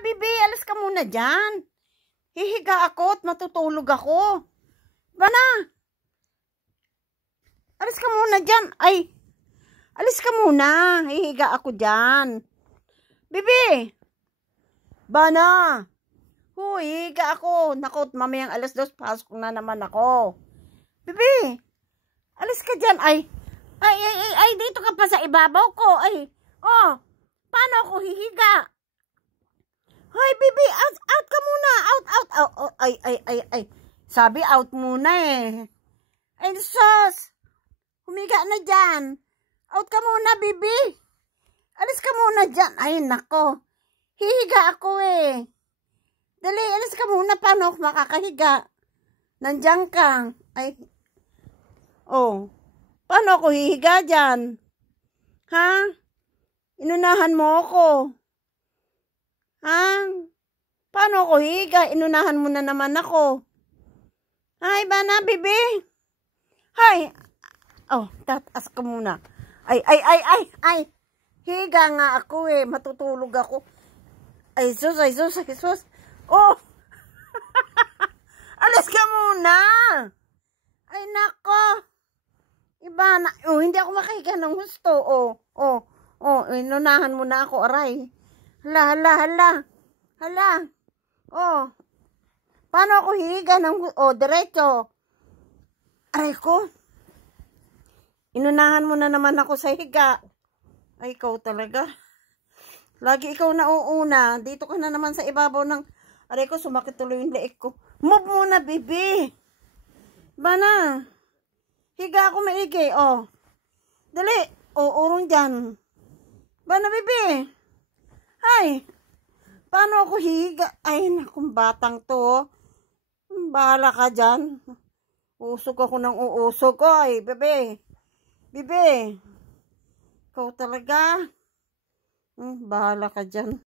Bibi, alis ka muna dyan. Hihiga ako at matutulog ako. Bana, alis ka muna dyan. Ay, alis ka muna. Hihiga ako dyan. Bibi, Bana. Huy, hihiga ako. Naku, mamayang alas 2, pasok na naman ako. Bibi, alis ka dyan. Ay, dito ka pa sa ibabaw ko. Ay, oh, paano ako hihiga? Hoy, Bibi, out ka muna. Out. Ay. Sabi, out muna eh. Ay, sus. Humiga na dyan. Out ka muna, Bibi. Alis ka muna dyan. Ay, nako. Hihiga ako eh. Dali, alis ka muna. Paano ako makakahiga? Nandiyan ka. Ay. Oh. Paano ako hihiga dyan? Ha? Inunahan mo ako. Ha? Paano ako higa? Inunahan mo na naman ako. Ay, Bana, Bibi. Hay. Oh, tataas ka muna. Ay. Higa nga ako eh. Matutulog ako. Ay, sus. Oh. Alis ka muna. Ay, nako. Iba na. Oh, hindi ako makahiga ng gusto. Oh, inunahan mo na ako, aray. Hala. Oh. Paano ako higa ng diretso? Aray ko. Inunahan mo na naman ako sa higa. Ay, ikaw talaga. Lagi ikaw na uuna. Dito ka na naman sa ibabaw ng aray ko, sumakit tuloy yung leeg ko. Move muna, Bibi. Bana. Higa ako maigi, oh. Dali. Urong dyan. Bana, Bibi. Ay, paano ako higa? Ay, nakong batang to. Bahala ka dyan. Usog ako ng uusog. Ay, Bibi. Ikaw talaga. Bahala ka dyan.